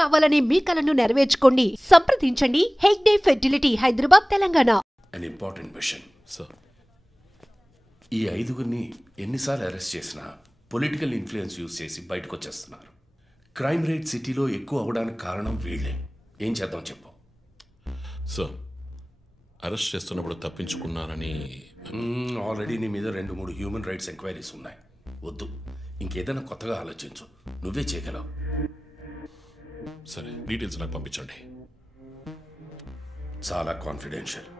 కావాలనే మీ కలను నెరవేర్చుకోండి. సంప్రదించండి Hegde fertility, Hyderabad, Telangana. An important mission, sir. ఈ 5గురిని ఎన్నిసార్లు అరెస్ట్ చేసినా పొలిటికల్ ఇన్ఫ్లుయెన్స్ యూజ్ చేసి బయటకు వచ్చేస్తున్నారు. క్రైమ్ రేట్ సిటీలో ఎక్కువ అవడానికి కారణం వీళ్ళే. ఏం చేద్దాం చెప్పు. సార్, అరెస్ట్ చేస్తున్నప్పుడు తప్పించుకున్నారని ఆల్రెడీ నీ మీద 2-3 హ్యూమన్ రైట్స్ ఎంక్వైరీస్ ఉన్నాయి. వద్దు, ఇంకేదైనా కొత్తగా ఆలోచించు. నువ్వే చేయగలవు. సరే, డీటెయిల్స్ నాకు పంపించండి. చాలా కాన్ఫిడెన్షియల్.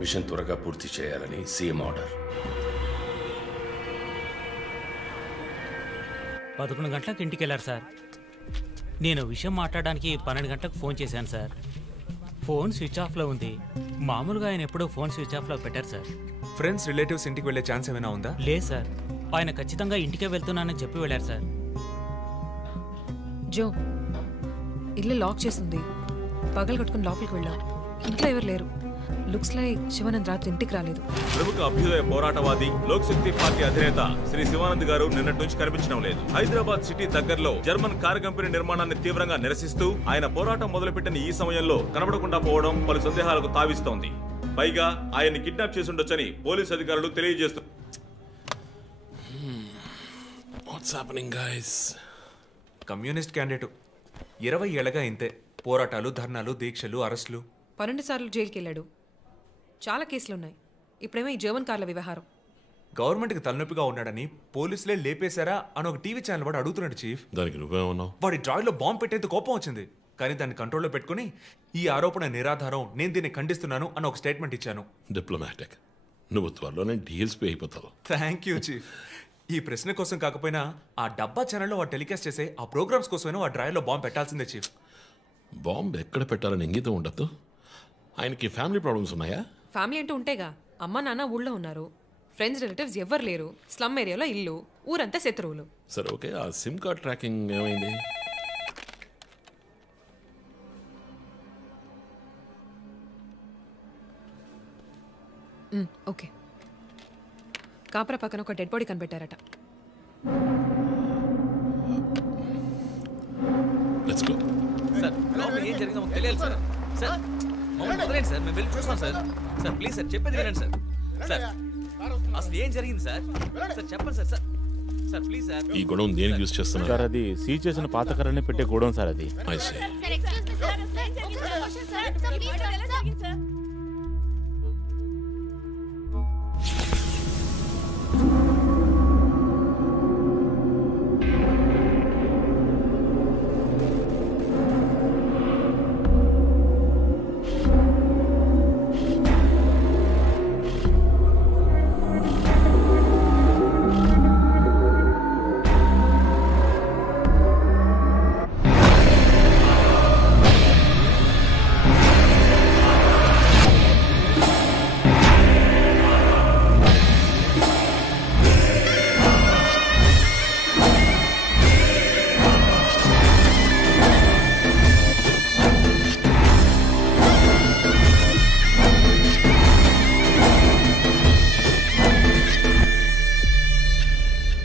మిషన్ త్వరగా పూర్తి చేయాలని సీఎం ఆర్డర్. 11 గంటలకు ఇంటికి వెళ్ళారు సార్. నేను విషయం మాట్లాడడానికి 12 గంటలకు ఫోన్ చేశాను సార్. ఫోన్ స్విచ్ ఆఫ్లో ఉంది. మామూలుగా ఆయన ఎప్పుడూ ఫోన్ స్విచ్ ఆఫ్లో పెట్టారు సార్. ఫ్రెండ్స్, రిలేటివ్స్ ఇంటికి వెళ్ళే ఛాన్స్ ఏమైనా ఉందా? లేదు సార్, ఆయన ఖచ్చితంగా ఇంటికే వెళ్తున్నానని చెప్పి వెళ్ళారు సార్. జో, ఇల్లు లాక్ చేసింది. పగలు కట్టుకుని లోపలికి వెళ్ళాం. ఇంట్లో ఎవరు లేరు. లుక్స్ లైక్ శివానంద్ రాత్రి ఇంటికి రాలేదు. ప్రముఖ అభ్యుదయ పోరాటవాది లోక్ శక్తి పార్టీ అధినేత శ్రీ శివానంద్ గారు నిన్నటి నుంచి కనిపించడం లేదు. హైదరాబాద్ సిటీ దగ్గరలో జర్మన్ కార్ కంపెనీ నిర్మాణాన్ని తీవ్రంగా నిరసిస్తూ ఆయన పోరాటం మొదలుపెట్టిన ఈ సమయంలో కనబడకుండా పోవడం పలు సందేహాలకు తావిస్తోంది. పైగా ఆయన్ని కిడ్నాప్ చేసి ఉండొచ్చని పోలీసు అధికారులు తెలియజేస్తున్నారు. కమ్యూనిస్ట్ క్యాండిడేట్ 20 ఏళ్లగా ఇంతే. పోరాటాలు, ధర్నాలు, దీక్షలు, అరెస్టులు. 12 సార్లు జైలుకి వెళ్ళాడు. చాలా కేసులున్నాయి. ఇప్పుడేమో ఈ జర్మన్ కార్ల వ్యవహారం. గవర్నమెంట్కి తలనొప్పిగా ఉన్నాడని పోలీసులే లేపేశారా అని ఒక టీవీ ఛానల్ వాడు అడుగుతున్నాడు చీఫ్. దానికి నువ్వేమన్నావు? వాడి డ్రాయిలో బాంబు పెట్టేంత కోపం వచ్చింది. కానీ దాన్ని కంట్రోల్లో పెట్టుకుని ఈ ఆరోపణ నిరాధారం, నేను దీన్ని ఖండిస్తున్నాను అని ఒక స్టేట్మెంట్ ఇచ్చాను. డిప్లొమాటిక్. నువ్వు త్వరలోనే డిఎల్స్పీ అయిపోతావు. Thank you chief. ఈ ప్రశ్న కోసం కాకపోయినా ఆ డబ్బా ఛానల్లో వాడు టెలికాస్ట్ చేసే ఆ ప్రోగ్రామ్స్ కోసమైనా వాడు డ్రాయిలో బాంబు పెట్టాల్సిందే చీఫ్. బాంబు ఎక్కడ పెట్టాలని ఇంగితం ఉండద్దు. ఆయనకి ఫ్యామిలీ ప్రాబ్లమ్స్ ఉన్నాయా? ఫ్యామిలీ అంటూ ఉంటేగా. అమ్మ నాన్న ఊళ్ళో ఉన్నారు. ఫ్రెండ్స్, రిలేటివ్స్ ఎవ్వరు లేరు. స్లమ్ ఏరియాలో ఇల్లు, ఊరంతా శత్రువులు. సరే, ఓకే. ఆ సిమ్ కార్డ్ ట్రాకింగ్ ఏమైంది? ఓకే. కాపరా పక్కన ఒక డెడ్ బాడీ కనిపెట్టారట. Let's go. సార్, లోపల ఏం జరిగిందో మాకు తెలియాలి సార్. సార్, మమ్మల్ని వదిలేండి సార్, మేము వెళ్ళి చూస్తాం సార్. సార్ ప్లీజ్ సార్, చెప్పేది వినండి సార్. సార్, అసలు ఏం జరిగింది సార్? సార్ చెప్పండి sir. Sir sir please sir. ఈ గొడవ దేనికి యూజ్ చేస్తున్నారు సార్? అది సీజ్ చేసిన పాత కర్రని పెట్టే గొడవ సార్. అది ఐ సీ.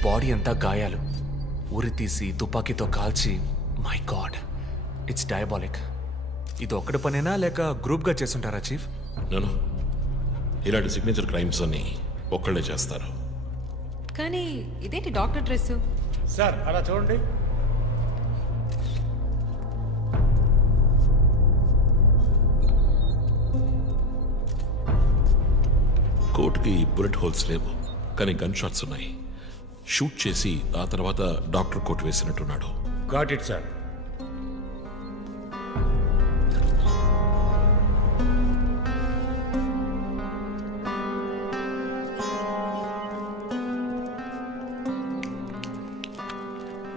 బాడీ అంతా గాయాలు, ఉరి తీసి తుపాకీతో కాల్చి. My God, it's diabolic. ఇది ఒక్కడి పనేనా లేక గ్రూప్గా చేస్తుంటారా చీఫ్? నేను ఇలాంటి సిగ్నేచర్ క్రైమ్స్ అన్ని ఒక్కళ్ళే చేస్తారు. కానీ ఇదేంటి డాక్టర్ డ్రెస్? సార్ అలా చూడండి. కోట్కి బుల్లెట్ హోల్స్ లేవు, కానీ గన్ షాట్స్ ఉన్నాయి. షూట్ చేసి ఆ తర్వాత డాక్టర్ కోట్ వేసినట్టున్నాడు. Got it sir.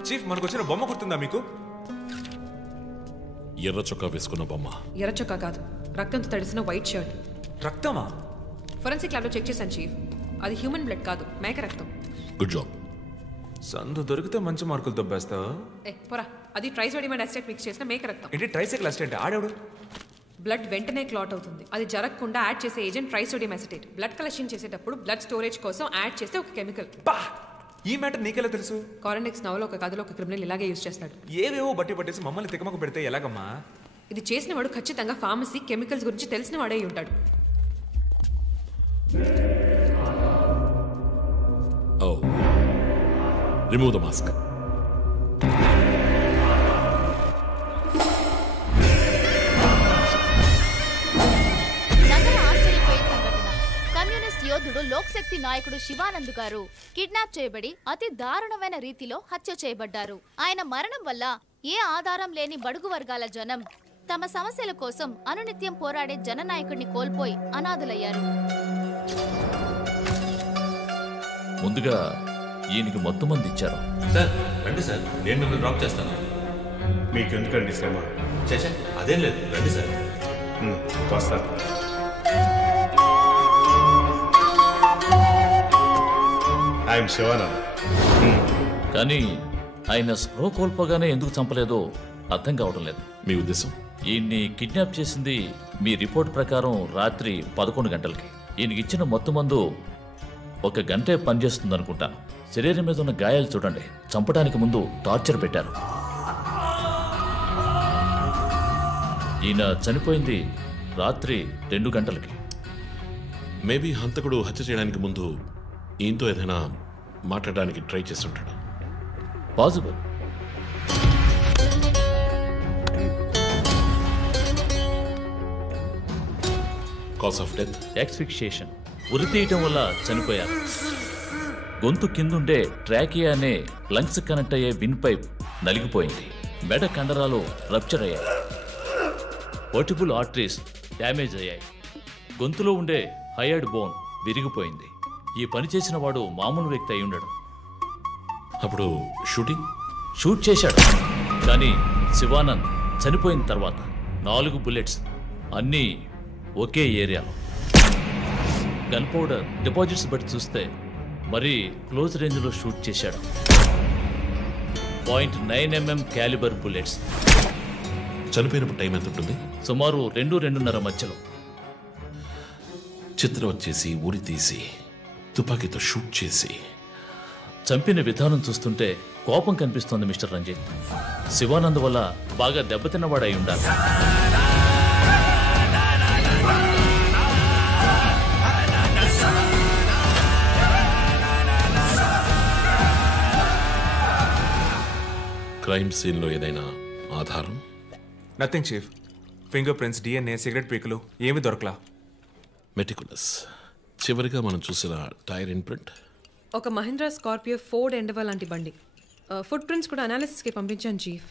చీఫ్, మనకు వచ్చిన బొమ్మ గుర్తుందా మీకు? ఎర్ర చొక్కా వేసుకున్న బొమ్మ. ఎర్ర చొక్కా కాదు, రక్తంతో తడిసిన వైట్ షర్ట్. రక్తమా? ఫోరెన్సిక్ ల్యాబ్లో చెక్ చేశాను చీఫ్. అది హ్యూమన్ బ్లడ్ కాదు, మేక రక్తం. Good job. సందు దొరికితే మంచి మార్కులు దొబ్బేస్తావా? పోరా, అది ట్రైసోడియం అసిటేట్ మిక్స్ చేసిన మేక రక్తం. ఏంటి ట్రైసైకిల్ అసిటేట్? ఆడేవుడు? బ్లడ్ వెంటనే క్లాట్ అవుతుంది. అది జరగకుండా యాడ్ చేసే agent trisodium acetate. Blood collection చేసేటప్పుడు బ్లడ్ స్టోరేజ్ కోసం యాడ్ చేసే ఒక కెమికల్. ఈ మ్యాటర్ నీకెలా తెలుసు? కారెండెక్స్ నవలో ఒక కథలో ఒక క్రిమినల్ ఇలాగే యూజ్ చేస్తాడు. ఏవేవో బట్టి పట్టేసి మమ్మల్ని తికమక పెడితే ఎలాగమ్మా? ఇది చేసిన వాడు ఖచ్చితంగా ఫార్మసీ కెమికల్స్ గురించి తెలిసిన వాడే ఉంటాడు. Oh. Remove the mask. Communist యోధుడు లోక్శక్తి నాయకుడు శివానంద్ గారు కిడ్నాప్ చేయబడి అతి దారుణమైన రీతిలో హత్య చేయబడ్డారు. ఆయన మరణం వల్ల ఏ ఆధారం లేని బడుగు వర్గాల జనం తమ సమస్యల కోసం అనునిత్యం పోరాడే జననాయకుడిని కోల్పోయి అనాథులయ్యారు. ముందుగా ఈయనకి మొత్తం మంది ఇచ్చారు. సార్ రండి సార్, నేను మిమ్మల్ని డ్రాప్ చేస్తాను. మీకు ఎందుకండి శ్రమ? చేసా అదేం లేదు, రండి సార్. వస్తాను. ఐఎమ్ శివానంద్. కానీ ఆయన స్ప్రో కోల్పోగానే ఎందుకు చంపలేదో అర్థం కావడం లేదు. మీ ఉద్దేశం? ఈయన్ని కిడ్నాప్ చేసింది మీ రిపోర్ట్ ప్రకారం రాత్రి 11 గంటలకి. ఈయనకి ఇచ్చిన మొత్తం మందు 1 గంటే పనిచేస్తుంది అనుకుంటాను. శరీరం మీద ఉన్న గాయాలు చూడండి. చంపడానికి ముందు టార్చర్ పెట్టారు. ఈయన చనిపోయింది రాత్రి 2 గంటలకి. మేబీ హంతకుడు హత్య చేయడానికి ముందు ఈయనతో ఏదైనా మాట్లాడడానికి ట్రై చేస్తుంటాడు. Possible. Cause of death asphyxiation. ఉరి తీయటం వల్ల చనిపోయారు. గొంతు కిందుండే ట్రాకియా అనే లంగ్స్ కనెక్ట్ అయ్యే విన్ పైప్ నలిగిపోయింది. మెడ కండరాలు రప్చర్ అయ్యాయి. వర్టిబుల్ ఆర్టరీస్ డ్యామేజ్ అయ్యాయి. గొంతులో ఉండే హయర్డ్ బోన్ విరిగిపోయింది. ఈ పని చేసిన వాడు మామూలు వ్యక్తి అయి ఉండడు. అప్పుడు షూట్ చేశాడు. కానీ శివానంద్ చనిపోయిన తర్వాత 4 బుల్లెట్స్ అన్నీ ఒకే ఏరియాలో. గన్ పౌడర్ డిపాజిట్స్ బట్టి చూస్తే మరీ క్లోజ్ రేంజ్లో షూట్ చేశాడు. 0.9 mm క్యాలిబర్ బుల్లెట్స్. చనిపోయినప్పుడు టైం ఎంత ఉంటుంది? సుమారు 2-2:30 మధ్యలో. చిత్ర వచ్చేసి ఉరి తీసి తుపాకీతో షూట్ చేసి చంపిన విధానం చూస్తుంటే కోపం కనిపిస్తోంది మిస్టర్ రంజిత్. శివానంద్ వల్ల బాగా దెబ్బతిన్నవాడై ఉండాలి. క్రైమ్ సీన్లో ఏదైనా ఆధారం? Nothing chief. Fingerprints, DNA, cigarette పీకులు ఏమి దొరకలా. మెటికులస్. చివరిగా మనం చూసిన టైర్ ఇన్ప్రింట్ ఒక మహీంద్రా స్కార్పియో ఫోర్డ్ ఎండవా లాంటి బండి. ఫుట్ ప్రింట్స్ కూడా అనాలిసిస్కి పంపించాను చీఫ్.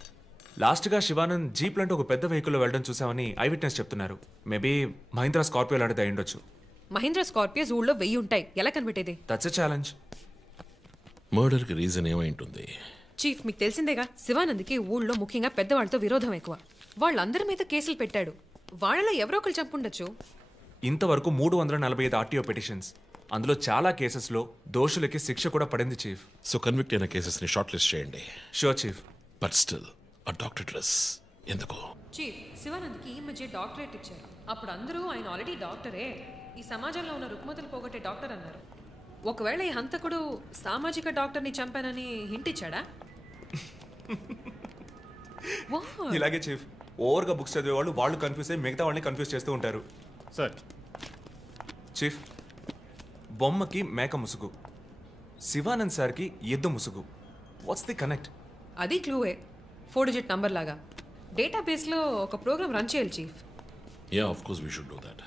లాస్ట్గా శివానంద్ జీప్ లాంటి ఒక పెద్ద వెహికల్లో వెళ్ళడం చూసామని ఐ విట్నెస్ చెప్తున్నారు. మేబీ మహీంద్రా స్కార్పియో లాంటిది అయి ఉండొచ్చు. మహీంద్రా స్కార్పియోస్ ఊళ్ళో 1000 ఉంటాయి. ఎలా కనిపెట్టేది? That's a challenge. మర్డర్కి రీజన్ ఏమై ఉంటుంది? చీఫ్, మీకు తెలిసిందేగా, శివానంద్కి ఊళ్ళో ముఖ్యంగా పెద్దవాళ్ళతో విరోధం ఎక్కువ. వాళ్ళందరి మీద కేసులు పెట్టాడు. వాళ్ళలో ఎవరో ఒకరు చంపుండొచ్చు. ఇంతవరకు 345 RTO పిటిషన్స్. అందులో చాలా కేసెస్లో దోషులకి శిక్ష కూడా పడింది చీఫ్. సో కన్విక్ట్ అయిన కేసెస్ని షార్ట్ లిస్ట్ చేయండి. Sure chief. బట్ స్టిల్ ఆ డాక్టర్ డ్రెస్ ఎందుకు? చీఫ్, శివానంద్కి ఈ మధ్య డాక్టరేట్ ఇచ్చారు. అప్పుడు అందరూ ఆయన ఆల్రెడీ డాక్టరే, ఈ సమాజంలో ఉన్న రుగ్మతలు పోగొట్టే డాక్టర్ అన్నారు. ఒకవేళ ఈ హంతకుడు సామాజిక డాక్టర్ని చంపానని హింట్ ఇచ్చాడా? ఇలాగే చీఫ్, ఓవర్గా బుక్స్ చదివే వాళ్ళు కన్ఫ్యూజ్ అయ్యి మిగతా వాళ్ళని కన్ఫ్యూజ్ చేస్తూ ఉంటారు. సార్ చీఫ్, బొమ్మకి మేక ముసుగు, శివానంద్ సార్కి ఎద్దు ముసుగు. What's the connect? అది క్లూవే. 4 digit నంబర్ లాగా. డేటాబేస్లో ఒక ప్రోగ్రామ్ రన్ చేయాలి chief. Yeah, of course we should do that.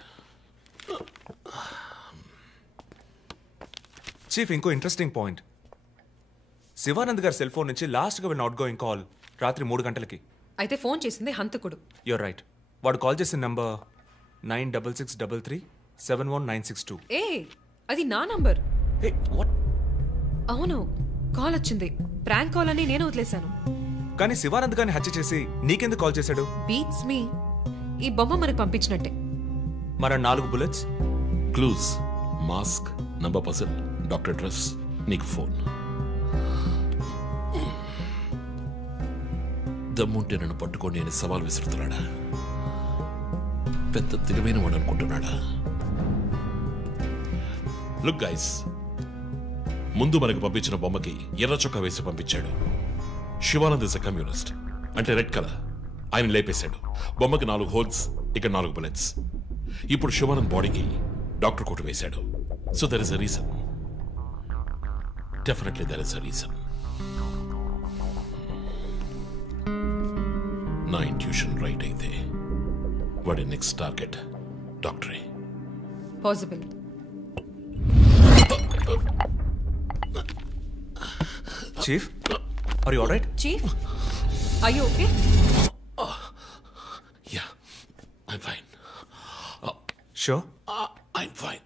Chief, ఇంకో ఇంట్రెస్టింగ్ పాయింట్. శివానంద్ గారి సెల్ ఫోన్ నుంచి లాస్ట్గా వెళ్ళిన అవుట్ గోయింగ్ కాల్ రాత్రి 3 గంటలకి. అయితే ఫోన్ చేసింది హంతకుడు. You're right. వాడు కాల్ చేసిన నంబర్ 9663371962. ఏ, అది నా నంబర్. వాట్? అవును, కాల్ వచ్చింది. ప్రాంక్ కాల్ అని నేను వదిలేశాను. కానీ శివానంద్ గారిని హత్య చేసి నీకెందుకు కాల్ చేశాడు? బీట్స్ మీ. ఈ బొమ్మ మనకు పంపించినట్టే. మన 4 bullets, clues, mask, number person, doctor dress, నీకు ఫోన్. దమ్ముంటే నన్ను పట్టుకొని నేను సవాల్ విసురుతున్నాడా? పెద్ద తెలివైన వాడు అనుకుంటున్నాడా? లుక్ గైస్, ముందు మనకు పంపించిన బొమ్మకి ఎర్ర చొక్కా వేసి పంపించాడు. శివానంద్ ఇస్ ఎ కమ్యూనిస్ట్, అంటే రెడ్ కలర్. ఆయన లేపేశాడు. బొమ్మకి 4 హోల్స్, ఇక్కడ 4 బుల్లెట్స్. ఇప్పుడు శివానంద్ బాడీకి డాక్టర్ కోట్ వేశాడు. So there is a reason. Definitely there is a reason. నా ఇంట్యూషన్ రైట్ అయితే వాడి నెక్స్ట్ టార్గెట్ డాక్టరే. Possible. Chief, are you alright? Chief, are you okay? Yeah, I'm fine. Sure? I'm fine.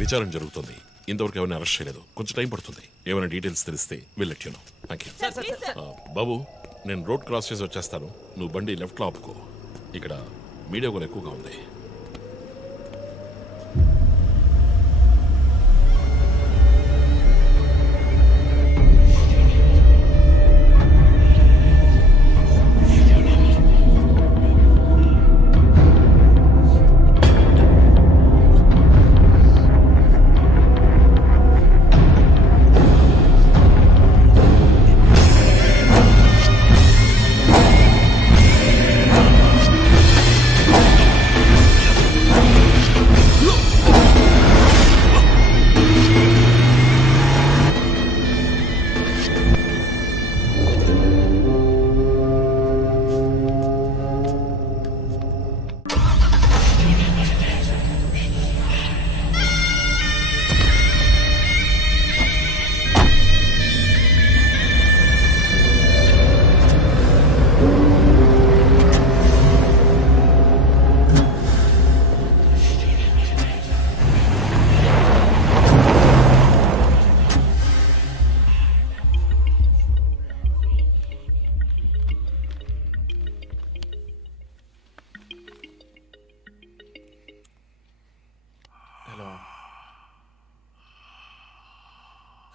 విచారణ జరుగుతుంది. ఇంతవరకు ఎవరిని arrest చేయలేదు. కొంచెం టైం పడుతుంది. ఏమైనా డీటెయిల్స్ తెలిస్తే will let you know. Thank you. బాబు, నేను రోడ్ క్రాస్ చేసి వచ్చేస్తాను. నువ్వు బండి లెఫ్ట్లో ఆపుకో. ఇక్కడ మీడియా కూడా ఎక్కువగా ఉంది.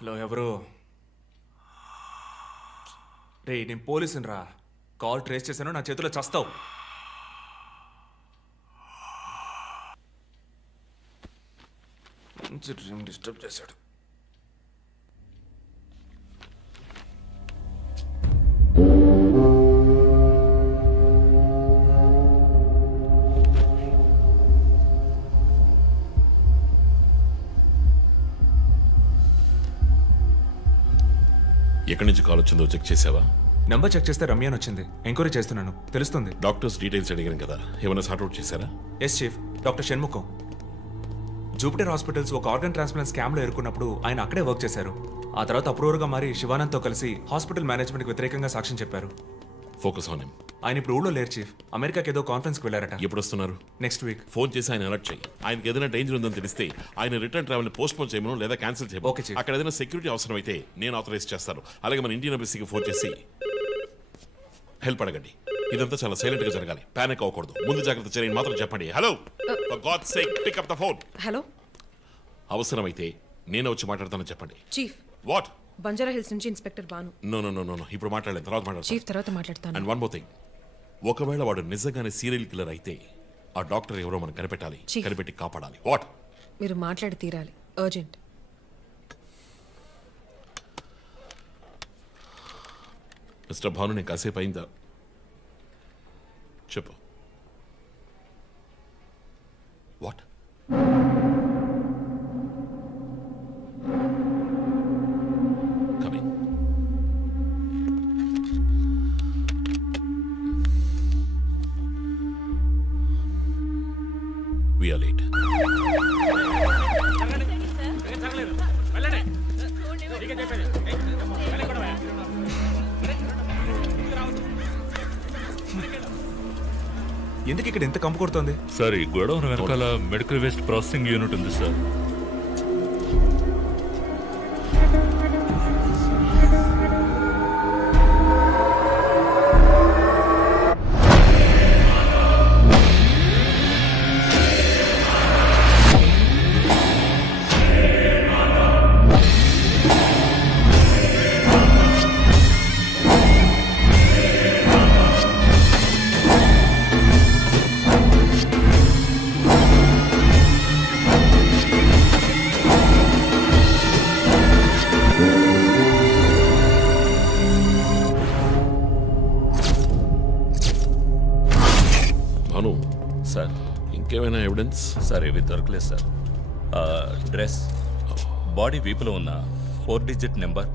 హలో, ఎవరు? రే, నేను పోలీసుని రా. కాల్ ట్రేస్ చేశాను, నా చేతిలో చస్తావు. మంచి డ్రీమ్ డిస్టర్బ్ చేశాడు. ఎక్కడి నుంచి కాల్ వచ్చిందో చెక్ చేసావా? నెంబర్ చెక్ చేస్తే రమ్య అని వచ్చింది. ఎంక్వైరీ చేస్తున్నాను, తెలుస్తుంది. డాక్టర్స్ డీటెయిల్స్ అడిగాను కదా, ఏమైనా సార్ట్అవుట్ చేశారా? Yes chief, doctor Shanmukham. Jupiter hospitals ఒక ఆర్గన్ ట్రాన్స్ప్లాంట్ స్కామ్లో ఎరుకున్నప్పుడు ఆయన అక్కడే వర్క్ చేశారు. ఆ తర్వాత అప్రూవర్గా మారి శివానంద్తో కలిసి హాస్పిటల్ మేనేజ్మెంట్కి వ్యతిరేకంగా సాక్ష్యం చెప్పారు. Focus on him. ఆయన ఇప్పుడు ఊళ్ళో లేరు చీఫ్. అమెరికాకి ఏదో కాన్ఫరెన్స్కి వెళ్ళారట. ఎప్పుడు వస్తున్నారు? Next week. ఫోన్ చేసి ఆయన అలర్ట్ చేయి. ఆయనకి ఏదైనా డేంజర్ ఉందని తెలిస్తే ఆయన రిటర్న్ ట్రావెల్ పోస్ట్ పోన్ చేయమను లేదా క్యాన్సిల్ చేయమను. Okay chief. అక్కడ ఏదైనా సెక్యూరిటీ అవసరం అయితే నేను ఆథరైజ్ చేస్తాను. అలాగే మన ఇండియన్ ఎంబసీకి ఫోన్ చేసి హెల్ప్ అడగండి. ఇదంతా చాలా సైలెంట్ గా జరగాలి. పానిక్ అవ్వకూడదు. ముందు జాగ్రత్త చర్యని మాత్రం చెప్పండి. Hello, for God's sake pick up the phone. Hello. అవసరమైతే నేనే వచ్చి మాట్లాడతానని చెప్పండి. చీఫ్. వాట్? బంజారా హిల్స్ నుంచి inspector Bhanu. No no no no, ఇప్పుడు మాట్లాడలేదు, తర్వాత మాట్లాడతాను. చీఫ్, తర్వాత మాట్లాడతాను. అండ్ వన్ మోర్ థింగ్, ఒకవేళ వాడు నిజంగానే సీరియల్ కిల్లర్ అయితే ఆ డాక్టర్ ఎవరో మనం కనిపెట్టాలి, కనిపెట్టి కాపాడాలి. వాట్? మీరు మాట్లాడి తీరాలి, అర్జెంట్. మిస్టర్ భాను, నేను కాసేపు అయిందా? చెప్పు. What? Coming. We are late. ఎందుకు ఇక్కడ ఎంత కంపు కొడుతోంది? సార్, ఈ గొడవ వెనకాల మెడికల్ వేస్ట్ ప్రాసెసింగ్ యూనిట్ ఉంది సార్. ఎవిడెన్స్? సార్ ఇవి దొరకలేదు సార్. డ్రెస్, బాడీ వీపులో ఉన్న 4 డిజిట్ నెంబర్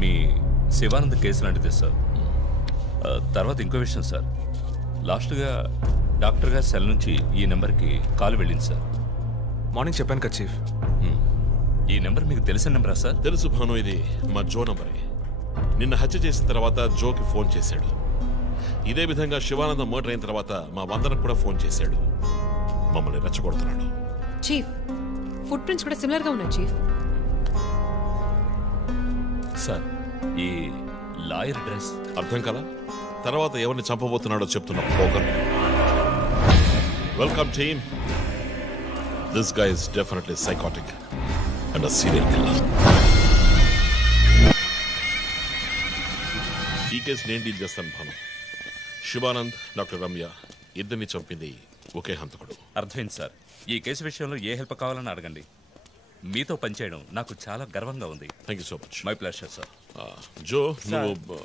మీ శివానంద్ కేసు లాంటిది సార్. తర్వాత ఇంకో విషయం సార్, లాస్ట్గా డాక్టర్ గారి సెల్ నుంచి ఈ నెంబర్కి కాల్ వెళ్ళింది సార్. మార్నింగ్ చెప్పాను కదా చీఫ్. ఈ నెంబర్ మీకు తెలిసిన నెంబరా సార్? తెలుసు భాను, ఇది మా జో నంబరే. నిన్న హత్య చేసిన తర్వాత జోకి ఫోన్ చేశాడు. ఇదే విధంగా శివానందం మర్డర్ అయిన తర్వాత మా వందనకు కూడా ఫోన్ చేశాడు. మమ్మల్ని రెచ్చగొడుతున్నాడు. చీఫ్, ఫుట్ ప్రింట్స్ కూడా సిమిలర్ గా ఉన్నాయి చీఫ్. సార్ ఈ లాయర్ డ్రెస్ అర్థం కదా? తర్వాత ఎవరిని చంపబోతున్నాడో చెప్తున్నా పోగర్. Welcome team. This guy is definitely psychotic and a serial killer. ఈ కేసు నేను డీల్ చేస్తాను భాను. శివానంద్, డాక్టర్ రమ్య ఇద్దరిని చంపింది ఒకే హంతకుడు. అర్థమైంది సార్. ఈ కేసు విషయంలో ఏ హెల్ప్ కావాలని అడగండి. మీతో పనిచేయడం నాకు చాలా గర్వంగా ఉంది. Thank you so much. My pleasure sir. Joe, నువ్వు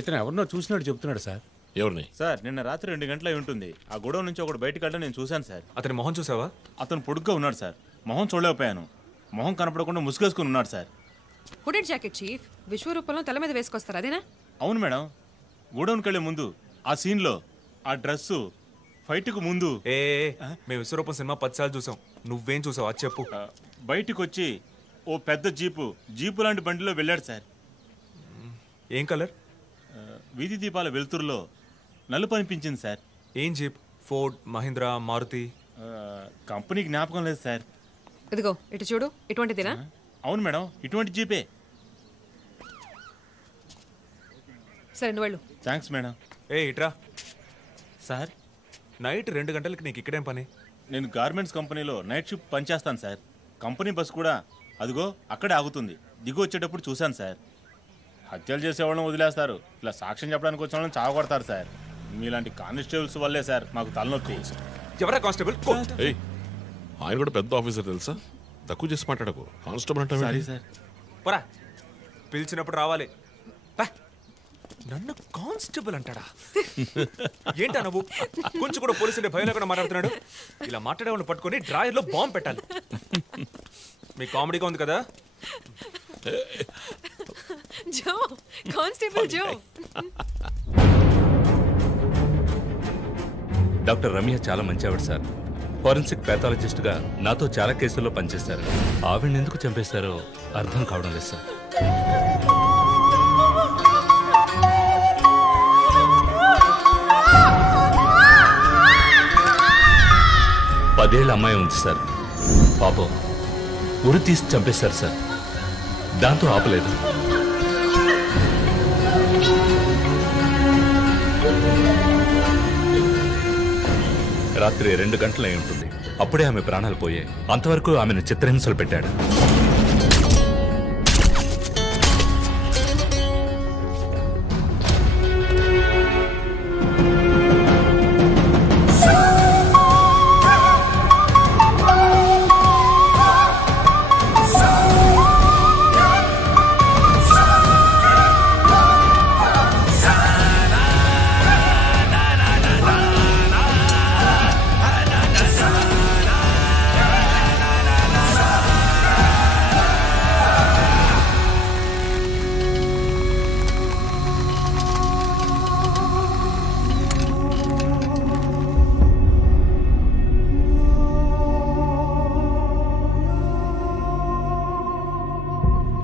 ఇతను ఎవరినో చూసినట్టు చెప్తున్నాడు సార్. ఎవరిని? సార్ నిన్న రాత్రి 2 గంటలై ఉంటుంది. ఆ గొడవ నుంచి ఒకడు బయటకు వెళ్ళడం నేను చూశాను సార్. అతని మొహం చూసావా? అతను పొడుగ్గా ఉన్నాడు సార్. మొహం చూడలేకపోయాను. మొహం కనపడకుండా ముసుగేసుకుని ఉన్నాడు సార్. Hooded jacket chief. విశ్వరూపంలో తల మీద వేసుకొస్తారు అదేనా? అవును మేడం. గోడౌన్కి వెళ్ళే ముందు ఆ సీన్లో ఆ డ్రెస్సు ఫైట్కు ముందు. మేము విశ్వరూపం సినిమా 10 సార్లు చూసాం. నువ్వేం చూసావు అది చెప్పు. బయటికి వచ్చి ఓ పెద్ద జీపు లాంటి బండిలో వెళ్ళాడు సార్. ఏం కలర్? వీధి దీపాల వెలుతురులో నలుపు అనిపించింది సార్. ఏం jeep? Ford, Mahindra, Maruti? Company జ్ఞాపకం లేదు సార్. ఇదిగో ఇటు చూడు, ఇటువంటిదేనా? అవును మేడం, ఇటువంటి జీపే. సరే నువ్వు వెళ్ళు. Thanks madam. ఇట్రా సార్. నైట్ 2 గంటలకి నీకు ఇక్కడేం పని? నేను గార్మెంట్స్ కంపెనీలో నైట్ షిఫ్ట్ పనిచేస్తాను సార్. కంపెనీ బస్ కూడా అదిగో అక్కడే ఆగుతుంది. దిగు వచ్చేటప్పుడు చూశాను సార్. హత్యలు చేసేవాళ్ళని వదిలేస్తారు, ఇలా సాక్ష్యం చెప్పడానికి వచ్చిన వాళ్ళని చావగొడతారు సార్. మీలాంటి కానిస్టేబుల్స్ వల్లే సార్ మాకు తలనొప్పి. ఎవరా కానిస్టేబుల్? ఆయన కూడా పెద్ద ఆఫీసర్ తెలుసా? తక్కువ చేసి మాట్లాడకు. కానిస్టేబుల్ అంటే సారీ సార్. పోరా, పిలిచినప్పుడు రావాలి. నన్ను కానిస్టేబుల్ అంటాడా? ఏంటా నువ్వు? కొంచెం కూడా పోలీసు అంటే భయం లేకుండా మాట్లాడుతున్నాడు. ఇలా మాట్లాడేవాళ్ళు పట్టుకొని డ్రాయర్లో బాంబు పెట్టాలి. మీ కామెడీగా ఉంది కదా? జో, కానిస్టేబుల్ జో. డాక్టర్ రమ్య చాలా మంచి ఆవిడ సార్. ఫోరెన్సిక్ ప్యాథాలజిస్ట్గా నాతో చాలా కేసుల్లో పనిచేశారు. ఆవిడని ఎందుకు చంపేశారో అర్థం కావడం లేదు సార్. పదేళ్ల అమ్మాయి ఉంది సార్. పాపం ఉరి తీసి చంపేశారు సార్. దాంతో ఆపలేదు. రాత్రి 2 గంటలై ఉంటుంది. అప్పుడే ఆమె ప్రాణాలు పోయాయి. అంతవరకు ఆమెను చిత్రహింసలు పెట్టాడు.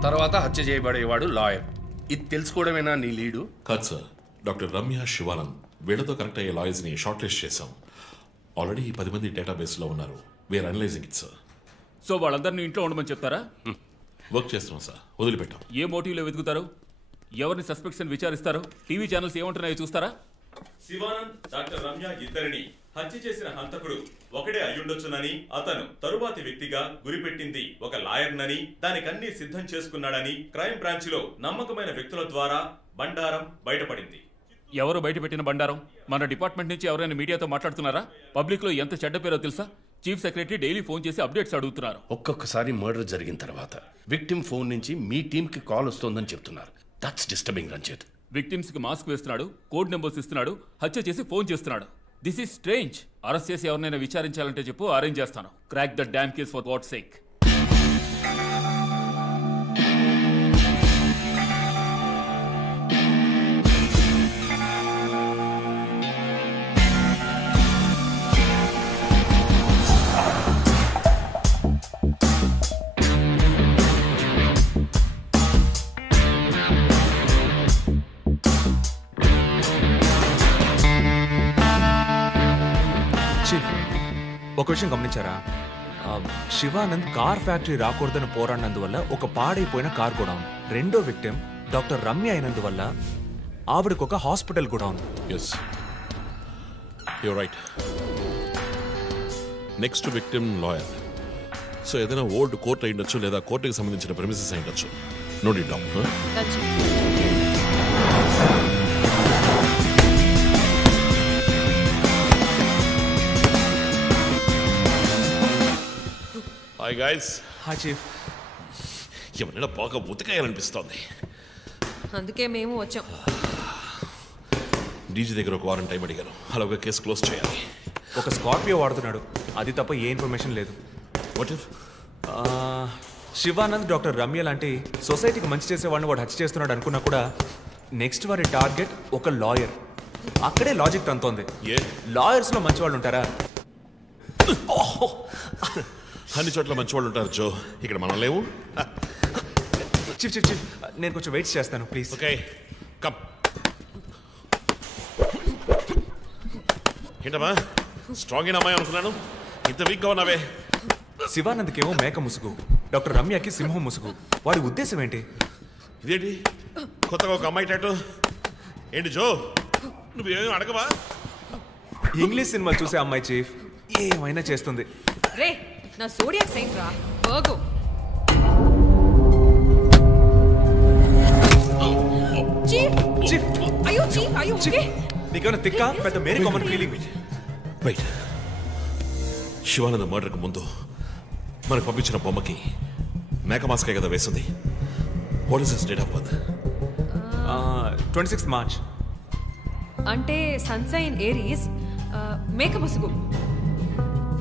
తర్వాత హత్య చేయబడేవాడు లాయర్. ఇది తెలుసుకోవడమేనా నీ లీడు? కాదు సార్. డాక్టర్ రమ్య, శివానంద్ వీళ్ళతో కనెక్ట్ అయ్యే లాయర్స్ని షార్ట్ లిస్ట్ చేశాం. ఆల్రెడీ 10 మంది డేటాబేస్లో ఉన్నారు. We're analysing it sir. So వాళ్ళందరినీ ఇంట్లో ఉండమని చెప్తారా? వర్క్ చేస్తున్నాం సార్. వదిలిపెట్టాం. ఏ మోటివ్లో వెతుకుతారు? ఎవరిని సస్పెక్ట్స్ అని విచారిస్తారు? టీవీ ఛానల్స్ ఏమంటున్నాయో చూస్తారా? శివానంద్, డాక్టర్ రమ్య ఇద్దరిని హత్య చేసిన హంతకుడు ఒకడే అయ్యుండొచ్చునని, అతను తరువాతి వ్యక్తిగా గురిపెట్టింది ఒక లాయర్నని, దానికన్నీ సిద్ధం చేసుకున్నాడని క్రైమ్ బ్రాంచ్ లో నమ్మకమైన వ్యక్తుల ద్వారా బండారం బయటపడింది. ఎవరు బయటపెట్టిన బండారం? మన డిపార్ట్మెంట్ నుంచి ఎవరైనా మీడియాతో మాట్లాడుతున్నారా? పబ్లిక్ లో ఎంత చెడ్డ పేరో తెలుసా? చీఫ్ సెక్రటరీ డైలీ ఫోన్ చేసి అప్డేట్స్ అడుగుతున్నారు. ఒక్కొక్కసారి మర్డర్ జరిగిన తర్వాత విక్టిమ్ ఫోన్ నుంచి మీ టీంకి కాల్ వస్తోందని చెప్తున్నారు. That's disturbing Ranjith. విక్టిమ్స్ కి మాస్క్ వేస్తున్నాడు, కోడ్ నెంబర్స్ ఇస్తున్నాడు, హత్య చేసి ఫోన్ చేస్తున్నాడు. This is strange. అరెస్ట్ చేసి ఎవరినైనా విచారించాలంటే చెప్పు, అరేంజ్ చేస్తాను. Crack the damn case for God's sake. ఒక విషయం గమనించారా? శివానంద్ కార్ ఫ్యాక్టరీ రాకూడదని పోరాడినందువల్ల ఒక పాడైపోయిన కార్ కూడా ఉంది. రెండో విక్టిమ్ డాక్టర్ రమ్య అయినందువల్ల ఆవిడకు ఒక హాస్పిటల్ కూడా ఉంది. Yes, you're right. Next victim lawyer. So ఏదైనా ఓల్డ్ కోర్ట్ అయి ఉండొచ్చు, లేదా కోర్టుకి సంబంధించిన ప్రెమిసెస్ అయి ఉండొచ్చు. Note it down. Hi guys. Hi chief. ఎవరైనా బాగా ఉతకాయాలనిపిస్తోంది, అందుకే మేము వచ్చాం. డీజీ దగ్గర ఒక వారం టైం అడిగాను, అలాగే కేసు క్లోజ్ చేయాలి. ఒక స్కార్పియో వాడుతున్నాడు, అది తప్ప ఏ ఇన్ఫర్మేషన్ లేదు. What if Shivanand doctor Ramya లాంటి సొసైటీకి మంచి చేసే వాళ్ళని వాడు హత్య చేస్తున్నాడు అనుకున్నా కూడా నెక్స్ట్ వారి టార్గెట్ ఒక లాయర్. అక్కడే లాజిక్ తంతోంది. లాయర్స్లో మంచి వాళ్ళు ఉంటారా? అన్ని చోట్ల మంచి వాళ్ళు ఉంటారు జో, ఇక్కడ మనం లేవు. చీఫ్ చీఫ్ చీఫ్, నేను కొంచెం వెయిట్ చేస్తాను ప్లీజ్. Okay come. ఏంటమ్మా స్ట్రాంగ్ అయిన అమ్మాయి అనుకున్నాను, ఇంత వీక్గా ఉన్నావే. శివానంద్కేమో మేక ముసుగు, డాక్టర్ రమ్యకి సింహం ముసుగు. వాడి ఉద్దేశం ఏంటి? ఇదేంటి కొత్తగా ఒక అమ్మాయి టాటూ ఏంటి జో? నువ్వేమీ అడగవా? ఇంగ్లీష్ సినిమా చూసే అమ్మాయి చీఫ్, ఏమైనా చేస్తుంది. రే నా సోడియాక్ సైన్ రా వర్గో. చీఫ్ చీఫ్ అయ్యో చీఫ్ అయ్యో ఓకే. నీకేమైనా తిక్క పెద్ద మేరీ కామన్ ఫీలింగ్? వెయిట్, శివానంద మర్డర్కి ముందు మనకు పంపించిన బొమ్మకి మేక మాస్కే కదా వేసింది. What is his date of birth? 26 March. అంటే సన్సైన్ ఏరీస్, మేక ముసుగు.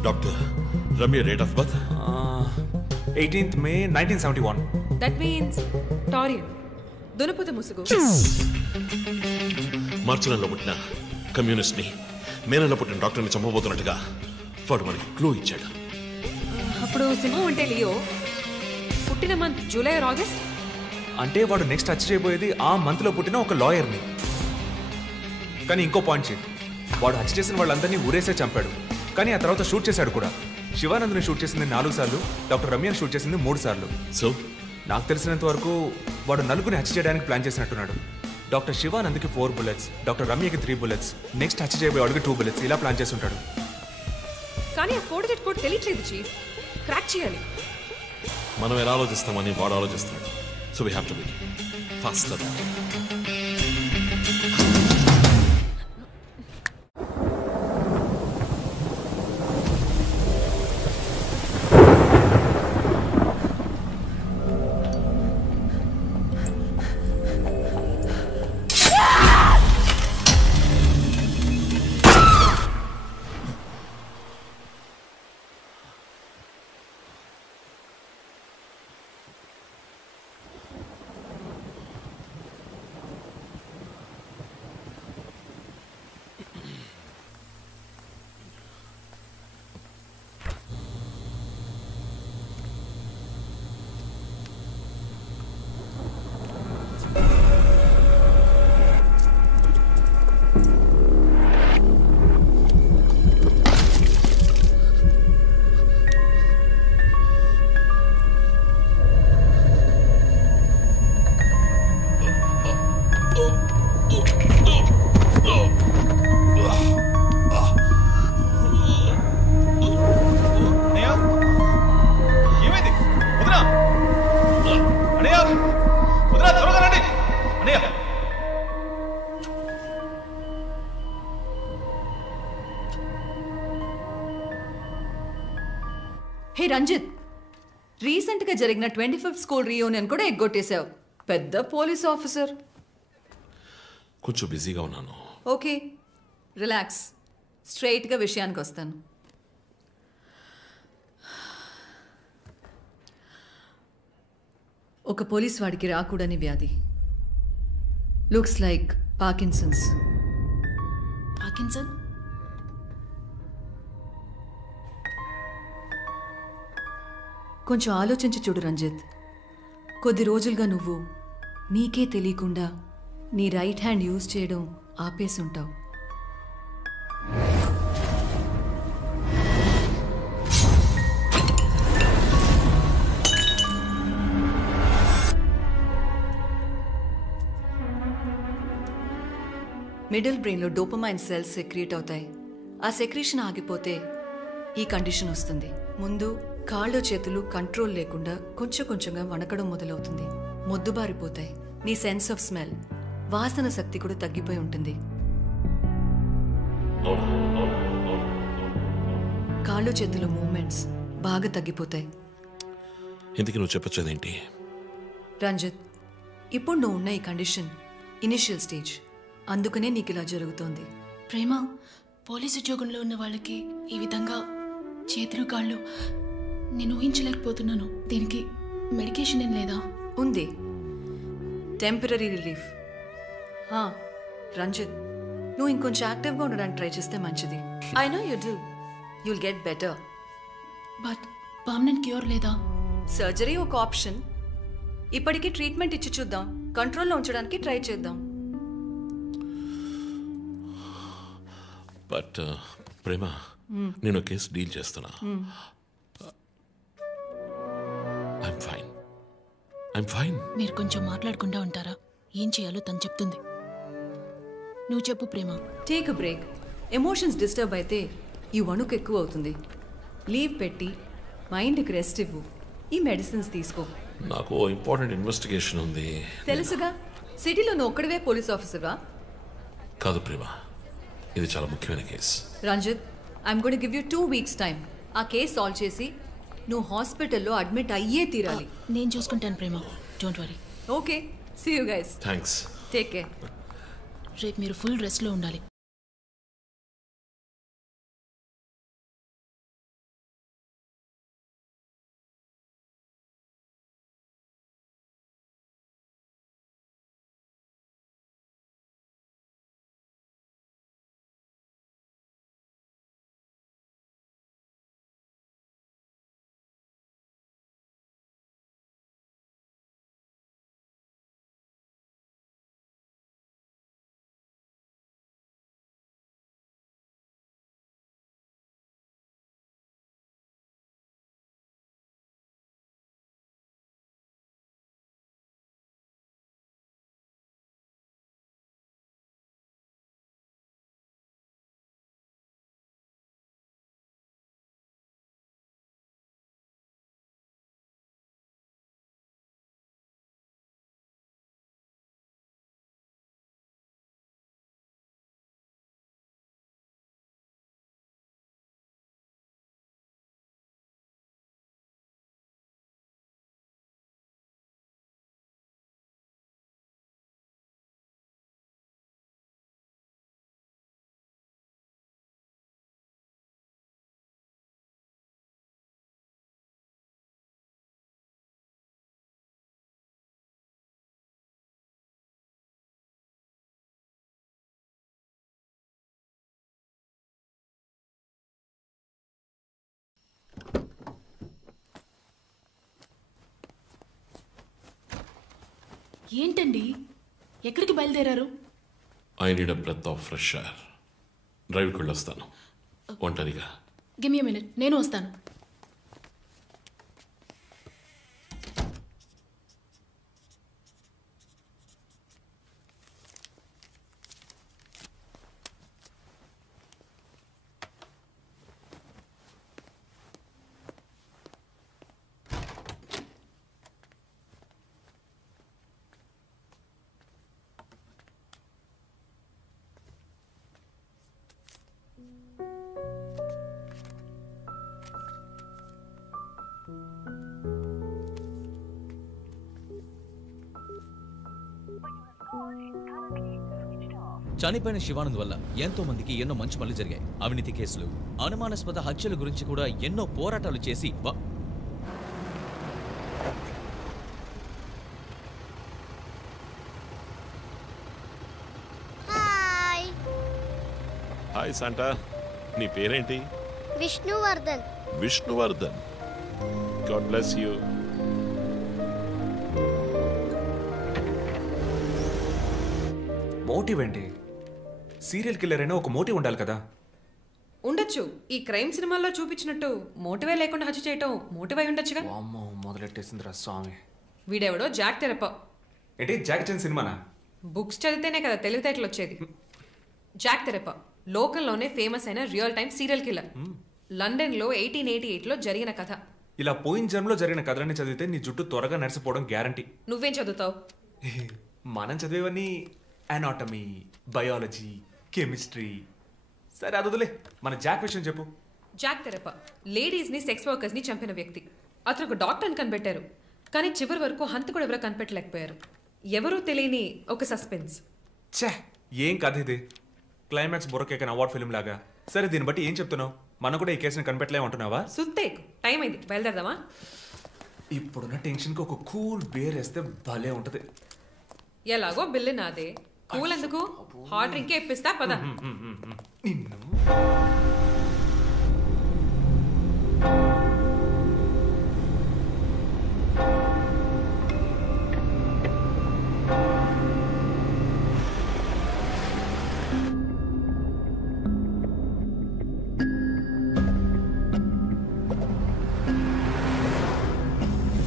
Doctor Ramya date of birth 18th May 1971. That means Taurean, దునుపుత ముసుగు. మార్చి నెలలో పుట్టిన కమ్యూనిస్ట్ని మే నెలలో పుట్టిన డాక్టర్ని చంపబోతున్నట్టుగా వాడు మనకి క్లూ ఇచ్చాడు. అప్పుడు సింహం అంటే లియో, పుట్టిన మంత్ జూలై ఆర్ ఆగస్ట్. అంటే వాడు నెక్స్ట్ టచ్ చేయబోయేది ఆ మంత్లో పుట్టిన ఒక లాయర్ని. కానీ ఇంకో పాయింట్ చీఫ్, వాడు హత్య చేసిన వాళ్ళందరినీ ఊరేసే చంపాడు, కానీ ఆ తర్వాత షూట్ చేశాడు కూడా. శివానంద్ని షూట్ చేసింది 4 సార్లు, డాక్టర్ రమ్యని షూట్ చేసింది 3 సార్లు. సో నాకు తెలిసినంత వరకు వాడు నలుగురిని హత్య చేయడానికి ప్లాన్ చేసినట్టున్నాడు. డాక్టర్ శివానంద్కి 4 bullets, డాక్టర్ రమ్యకి 3 bullets, నెక్స్ట్ హత్య చేయబోయేవాడికి 2 bullets, ఇలా ప్లాన్ చేసి ఉంటాడు. కానీ ఆ 4 digit కోడ్ తెలియట్లేదు చీఫ్, క్రాక్ చేయాలి. మనం ఎలా ఆలోచిస్తామని వాడు ఆలోచిస్తున్నాడు. So we have to be faster. Hey Ranjith, రీసెంట్గా జరిగిన 25th స్కూల్ రీయూనియన్ కూడా ఎగ్గొట్టేశావు. పెద్ద పోలీస్ ఆఫీసర్. కొంచెం బిజీగా ఉన్నాను. Okay relax. స్ట్రైట్గా విషయానికి వస్తాను. ఒక పోలీస్ వాడికి రాకూడని వ్యాధి. Looks like Parkinson's. పార్కిన్సన్? కొంచెం ఆలోచించి చూడు రంజిత్. కొద్ది రోజులుగా నువ్వు నీకే తెలియకుండా నీ రైట్ హ్యాండ్ యూజ్ చేయడం ఆపేసి ఉంటావు. మిడిల్ బ్రెయిన్లో డోపమైన్ సెల్స్ సెక్రీట్ అవుతాయి. ఆ సెక్రీషన్ ఆగిపోతే ఈ కండిషన్ వస్తుంది. ముందు కాళ్ళు చేతులు కంట్రోల్ లేకుండా కొంచెం కొంచెంగా వణకడం మొదలవుతుంది. మొద్దుబారిపోతాయి. నీ సెన్స్ ఆఫ్ స్మెల్, వాసన శక్తి కూడా తగ్గిపోయి ఉంటుంది. కాళ్ళు చేతుల మూమెంట్స్ బాగా తగ్గిపోతాయి. ఇందుకు నువ్వు చెప్పొచ్చేదేంటి? రంజిత్, ఇప్పుడు నువ్వు ఉన్న ఈ కండిషన్ ఇనిషియల్ స్టేజ్. అందుకనే నీకు ఇలా జరుగుతోంది. ప్రేమ, పోలీసు ఉద్యోగంలో ఉన్న వాళ్ళకి ఈ విధంగా చేతులు కాళ్ళు నేను ఊహించలేకపోతున్నాను. దీనికి మెడికేషన్ ఏం లేదా? ఉంది, టెంపరీ రిలీఫ్. రంజిత్, నువ్వు ఇంకొంచెం యాక్టివ్గా ఉండడానికి ట్రై చేస్తే మంచిది. I know you do. You'll get better. But permanent cure లేదా? సర్జరీ ఒక ఆప్షన్. ఇప్పటికీ ట్రీట్మెంట్ ఇచ్చి చూద్దాం. కంట్రోల్లో ఉంచడానికి ట్రై చేద్దాం. బట్ ప్రేమ, నేను కేసు డీల్ చేస్తున్నా. I'm fine. మీరు కొంచెం మాట్లాడకుండా ఉంటారా? ఏం చేయాలో తను చెప్తుంది. నువ్వు చెప్పు Prema. Take a break. Emotions disturb అయితే ఈ వణుకు ఎక్కువ అవుతుంది. లీవ్ పెట్టి మైండ్కి రెస్ట్ ఇవ్వు. ఈ మెడిసిన్స్ తీసుకో. నాకు ఇంపార్టెంట్ ఇన్వెస్టిగేషన్ ఉంది. తెలుసుగా, సిటీలో నువ్వు ఒక్కడివే పోలీస్ ఆఫీసర్వా? కాదు ప్రేమ, ఇది చాలా ముఖ్యమైన కేసు. Ranjith, I'm going to give you 2 weeks time. ఆ కేసు సాల్వ్ చేసి నువ్వు హాస్పిటల్లో అడ్మిట్ అయ్యే తీరాలి. నేను చూసుకుంటాను Prema, don't worry. Okay, see you guys. Thanks. Take care. రేపు మీరు ఫుల్ రెస్ట్లో ఉండాలి. ఏంటండి, ఎక్కడికి బయలుదేరారు? I need a breath of fresh air. డ్రైవ్కి వెళ్ళొస్తాను ఒంటరిగా. గివ్ మీ ఎ మినిట్, నేను వస్తాను. చనిపోయిన శివానంద్ వల్ల ఎంతో మందికి ఎన్నో మంచి పనులు జరిగాయి. అవినీతి కేసులు, అనుమానాస్పద హత్యల గురించి కూడా ఎన్నో పోరాటాలు చేసి హాయ్ శాంటా, నీ పేరేంటి? Vishnuvardhan. Vishnuvardhan. God bless you. Motive ఏంటి? సీరియల్ కిల్లర్ అయినా ఒక మోటివ్ ఉండాలి కదా. ఉండొచ్చు. ఈ క్రైమ్ సినిమాల్లో చూపించినట్టు మోటివే లేకుండా హత్య చేయటం మోటివ్ అయి ఉండొచ్చుగా. అమ్మో, మొదలెట్టేసిందిరా స్వామి. వీడెవడో జాక్ తెరప. ఏంటి జాక్ చాన్ సినిమానా? బుక్స్ చదివితేనే కదా తెలివితేటలు వచ్చేది. జాక్ తెరప లోకల్లోనే ఫేమస్ అయిన రియల్ టైమ్ సీరియల్ కిల్లర్. లండన్లో 1888లో జరిగిన కథ. ఇలా పోయిన జన్మలో జరిగిన కథలన్నీ చదివితే నీ జుట్టు త్వరగా నడిచిపోవడం గ్యారంటీ. నువ్వేం చదువుతావు? మనం చదివేవన్నీ అనాటమీ, బయాలజీ, కెమిస్ట్రీ. సరే అదులే, మన జాక్ విషయం చెప్పు. జాక్ తెరప లేడీస్ని సెక్స్ వర్కర్స్ని చంపిన వ్యక్తి. అతను ఒక డాక్టర్ని కనిపెట్టారు, కానీ చివరి వరకు హంతకుడు ఎవరో కనిపెట్టలేకపోయారు. ఎవరూ తెలియని ఒక సస్పెన్స్. ఛే, ఏం కథ ఇది? క్లైమాక్స్ బుర్రకేకన్ అవార్డ్ ఫిల్మ్ లాగా. సరే, దీన్ని బట్టి ఏం చెప్తున్నావు? మనం కూడా ఈ కేసుని కనిపెట్టలేమంటున్నావా? సుత్తేకు టైం అయింది, బయలుదేరదామా? ఇప్పుడున్న టెన్షన్కి ఒక కూల్ బేర్ వేస్తే భలే ఉంటది. ఎలాగో బిల్లు నాదే, కూల్ ఎందుకు? హాట్ డ్రింకే ఇప్పిస్తా పద.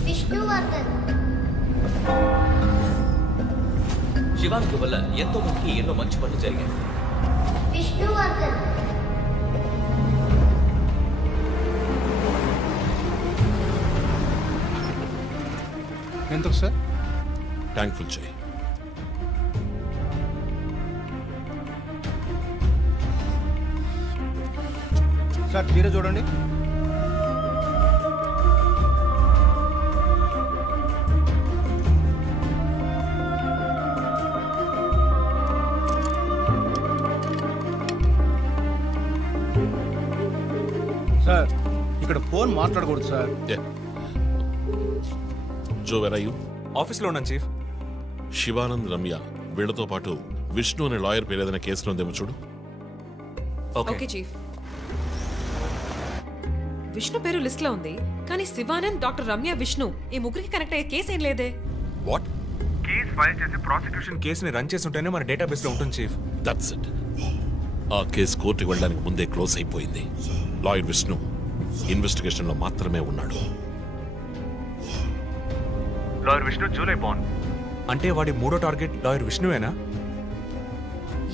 విష్ణువర్ధన్. శివానంద్ వల్ల ఎంతో మందికి ఎన్నో మంచి పనులు జరిగాయి. విష్ణువర్ధన్. ఎందుకు సార్? ట్యాంక్ ఫుల్ చేయి. సార్ మీరే చూడండి. సార్ ఇక్కడ ఫోన్ మాట్లాడకూడదు sir. Joe, where are you? ఆఫీస్లో ఉన్నాను చీఫ్. శివానంద్, రమ్య వీళ్లతో పాటు విష్ణు అనే లాయర్ పేరు ఏదైనా కేసులో ఉందేమో చూడు. Okay chief. విష్ణు పేరు లిస్ట్ లో ఉంది, కానీ శివానంద్, డాక్టర్ రమ్య, విష్ణు ఈ ముగ్గురికి కనెక్ట్ అయ్యే కేసు ఏం లేదే. వాట్? కేసు ఫైల్ చేసి ప్రాసిక్యూషన్ కేసుని రన్ చేసి ఉంటేనే మన డేటాబేస్ లో ఉంటుంది చీఫ్. That's it. ఆ కేసు కోర్టుకి వెళ్ళడానికి ముందే క్లోజ్ అయిపోయింది. లాయర్ విష్ణు ఇన్వెస్టిగేషన్ లో మాత్రమే ఉన్నాడు. లాయర్ విష్ణు జూలై బాండ్ అంటే వాడి మూడో టార్గెట్ లాయర్ విష్ణువేనా?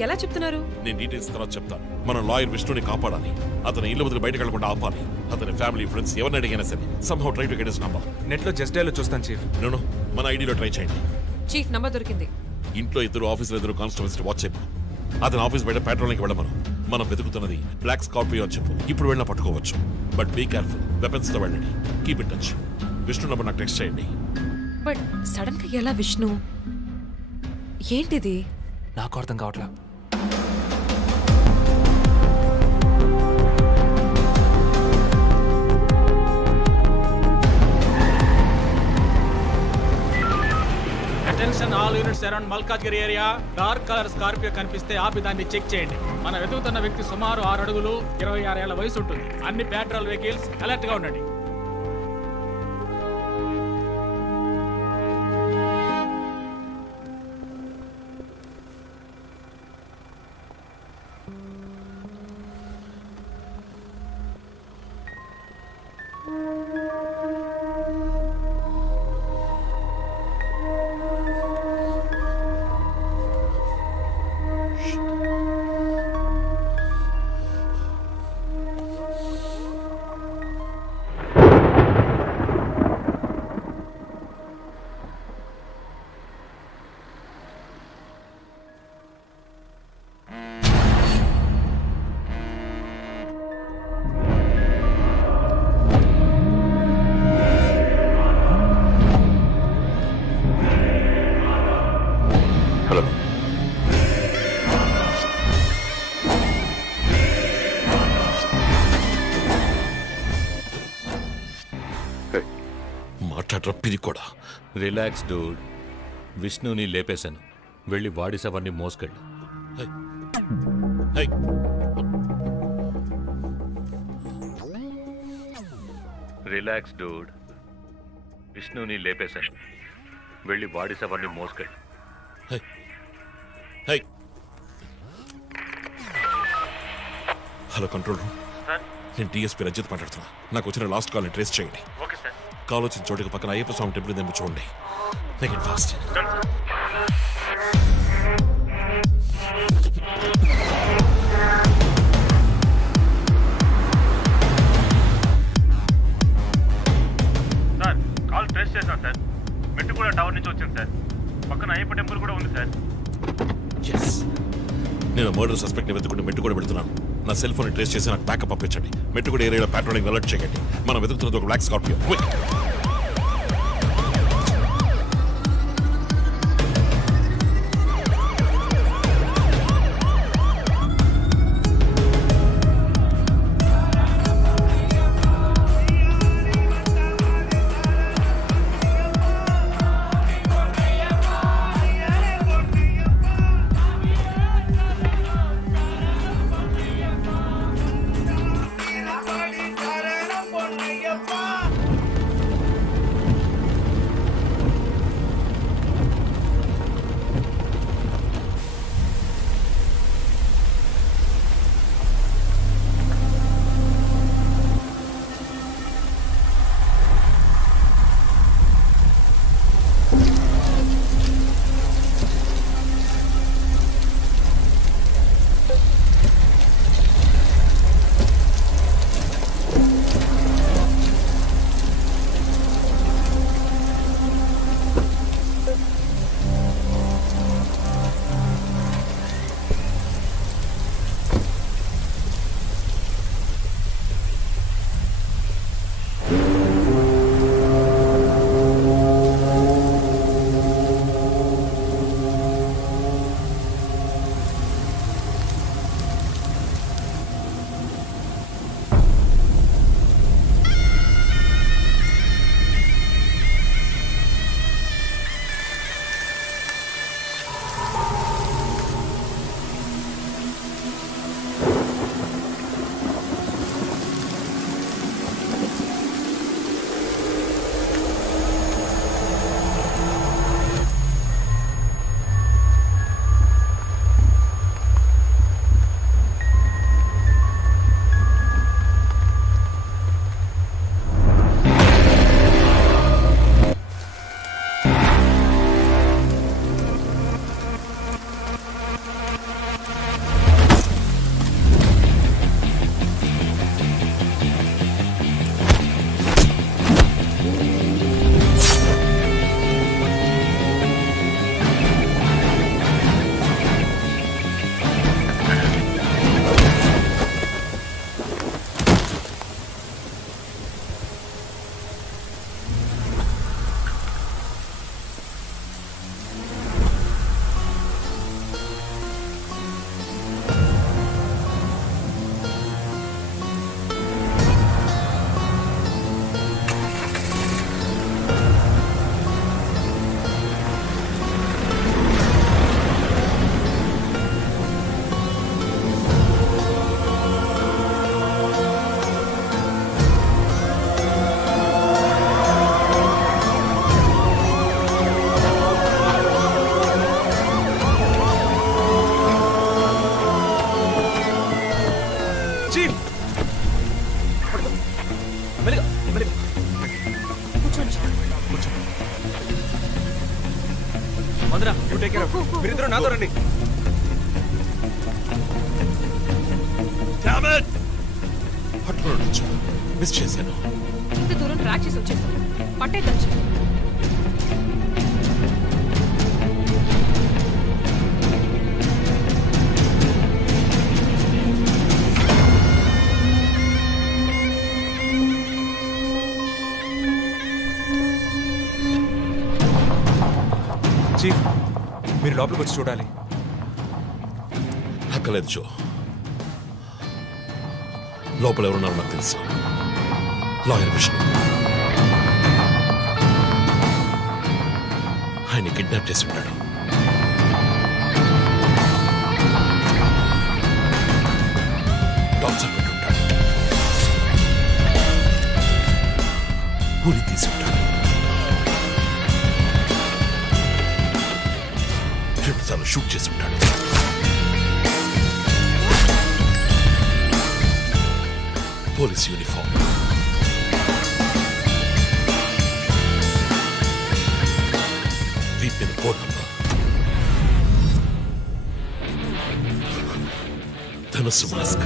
ఎలా చెప్తున్నారు? నేను డీటెయిల్స్ తర్వాత చెప్తాను. మనం లాయర్ విష్ణుని కాపాడాలి. అతని ఇల్లు వదిలి బయటకు వెళ్లకుండా ఆపాలి. అతని ఫ్యామిలీ, ఫ్రెండ్స్ ఎవరిని అడిగినా సరే somehow try to get his number. Net లో జస్ట్ డైల్ చూస్తాను చీఫ్. నో, మన ఐడిలో ట్రై చేయండి. చీఫ్ నంబర్ దొరికింది. ఇంట్లో ఇద్దరు, ఆఫీసులో ఇద్దరు కానిస్టేబుల్స్ వాచ్ చెప్పు. అతని ఆఫీస్ బయట పెట్రోలింగ్కి వెళ్ళమను. మనం వెతుకుతున్నది బ్లాక్ స్కార్పియో అని చెప్పు. ఇప్పుడు వెళ్ళినా పట్టుకోవచ్చు, బట్ బీ కేర్ఫుల్. వెపన్స్ తో వెళ్ళండి. Keep in touch. Vishnu number నాకు టెక్స్ట్ చేయండి. బట్ సడన్ గా ఎలా విష్ణు? ఏంటిది? నాకు అర్థం కావట్లా. Attention all units around Malkajgiri area. Dark colour Scorpio కనిపిస్తే ఆపి దాన్ని చెక్ చేయండి. మనం వెతుకుతున్న వ్యక్తి సుమారు 6 అడుగులు 26 ఏళ్ల వయసు ఉంటుంది. అన్ని పెట్రోల్ వెహికల్స్ అలర్ట్ గా ఉండండి. మాట్లాడరా పిరి కూడా. Relax dude. విష్ణుని లేపేశాను. వెళ్ళి వాడి శవాన్ని మోసుకెళ్ళు. Relax dude. విష్ణుని లేపేశాను. వెళ్ళి వాడి శవాన్ని మోసుకెళ్ళు. Hello control room. నేను డిఎస్పీ రజిత్ మాట్లాడుతున్నా. నాకు వచ్చిన లాస్ట్ కాల్ని ట్రేస్ చేయండి. కాల్ వచ్చిన చోటుకి పక్కన అయ్యప్ప స్వామి టెంపుల్ ఉందేమో చూడండి. Make it fast. Sir call trace చేశాను సార్. మెట్టు కూడా టవర్ నుంచి వచ్చింది సార్. పక్కన అయ్యప్ప టెంపుల్ కూడా ఉంది సార్. నేను మర్డర్ సస్పెక్ట్ ని వెతుకుంటూ మెట్టు కూడా వెళ్తున్నాను. నా సెల్ ఫోన్ ట్రేస్ చేసి నాకు బ్యాకప్ పంపించండి. మెట్టు కూడా ఏరియాలో ప్యాట్రోలింగ్ అలర్ట్ చేయండి. మనం వెతుకుతున్నది ఒక black Scorpio. Quick. Mandira you take care of. మీరిద్దరూ నాతో రండి. మిస్ చేశాను. ఇంత దూరం ట్రాక్ చేసి వచ్చేసాను. పట్టేద్దాం. చీఫ్ మీరు లోపలికి వచ్చి చూడాలి. అక్కలేదు జో. లోపల ఎవరున్నారో నాకు తెలుసు. లాయర్ విష్ణు. బొమ్మని కిడ్నాప్ చేసి ఉంటాడు. టార్చర్ పెట్టుంటాడు. ఊరి తీసి ఉంటాడు. 2 సార్లు షూట్ చేసి ఉంటాడు. పోలీస్ యూనిఫామ్, వీపిన కోడ్ నంబర్, ధనుసు మాస్క్.